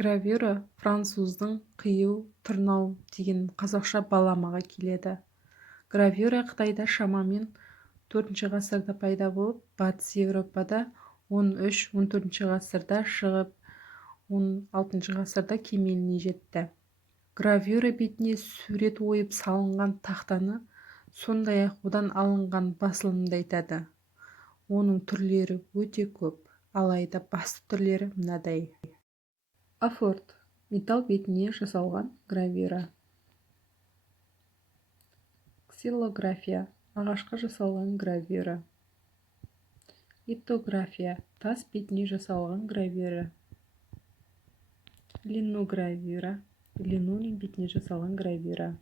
Гравюра француздың қию, тырнау деген қазақша баламаға келеді. Гравюра Қытайда шамамен 4 ғасырда пайда болып, батыс Еуропада 13-14 ғасырда шығып, 16 ғасырда кемеліне жетті. Гравюра бетіне сурет ойып салынған тақтаны, сондай-ақ одан алынған басылымды айтады. Оның түрлері өте көп, алайда басты түрлері мынадай. Афорт – металл бетіне жасалған гравюра. Ксилография – ағашқа жасалған гравюра. Литография – тас бетіне жасалған гравюра. Линогравюра – линолеум бетіне жасалған гравюра.